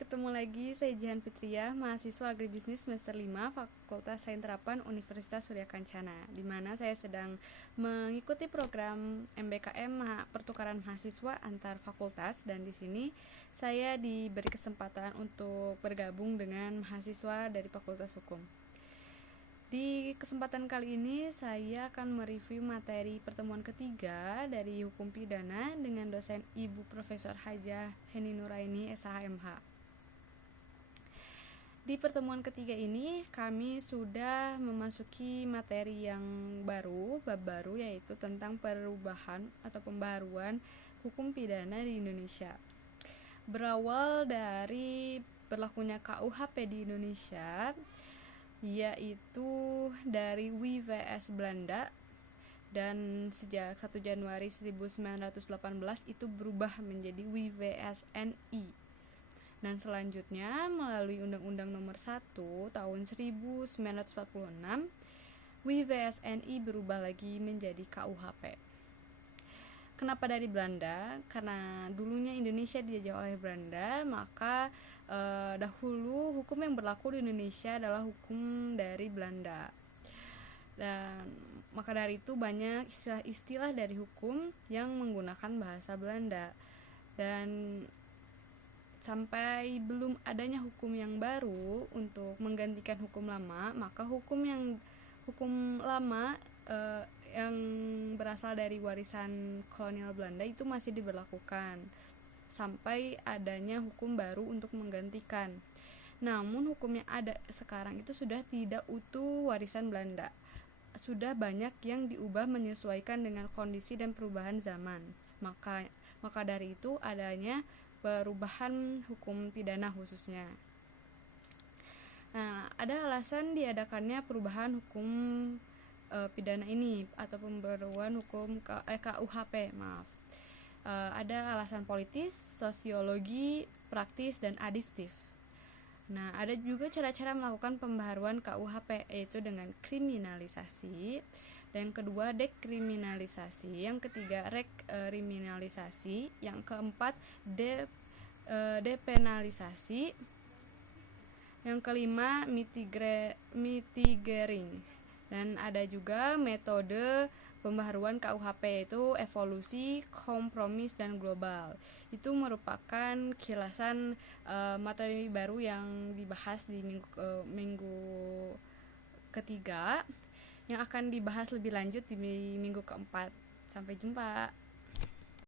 ketemu lagi. Saya Jihan Fitriah, mahasiswa agribisnis semester 5 Fakultas Sains Terapan Universitas Surya Kencana, di mana saya sedang mengikuti program MBKM pertukaran mahasiswa antar fakultas, dan di sini saya diberi kesempatan untuk bergabung dengan mahasiswa dari Fakultas Hukum. Di kesempatan kali ini saya akan mereview materi pertemuan ketiga dari Hukum Pidana dengan dosen Ibu Profesor Hajah Heni Nuraini, SHMH. Di pertemuan ketiga ini kami sudah memasuki materi yang baru, bab baru, yaitu tentang perubahan atau pembaharuan hukum pidana di Indonesia. Berawal dari berlakunya KUHP di Indonesia, yaitu dari WVS Belanda, dan sejak 1 Januari 1918 itu berubah menjadi WVSNI, dan selanjutnya melalui Undang-Undang Nomor 1 tahun 1946 WVSNI berubah lagi menjadi KUHP. Kenapa dari Belanda? Karena dulunya Indonesia dijajah oleh Belanda, maka dahulu hukum yang berlaku di Indonesia adalah hukum dari Belanda. Dan maka dari itu banyak istilah-istilah dari hukum yang menggunakan bahasa Belanda. Dan sampai belum adanya hukum yang baru untuk menggantikan hukum lama, maka hukum lama yang berasal dari warisan kolonial Belanda itu masih diberlakukan sampai adanya hukum baru untuk menggantikan. Namun hukum yang ada sekarang itu sudah tidak utuh warisan Belanda. Sudah banyak yang diubah menyesuaikan dengan kondisi dan perubahan zaman. Maka dari itu adanya perubahan hukum pidana khususnya. Nah, ada alasan diadakannya perubahan hukum pidana ini atau pembaruan hukum KUHP, ada alasan politis, sosiologi, praktis, dan adiktif. Nah, ada juga cara-cara melakukan pembaharuan KUHP, yaitu dengan kriminalisasi, dan yang kedua dekriminalisasi, yang ketiga rekriminalisasi, yang keempat depenalisasi, yang kelima mitigating. Dan ada juga metode pembaharuan KUHP, yaitu evolusi, kompromis, dan global. Itu merupakan kilasan materi baru yang dibahas di minggu ketiga, yang akan dibahas lebih lanjut di minggu keempat. Sampai jumpa.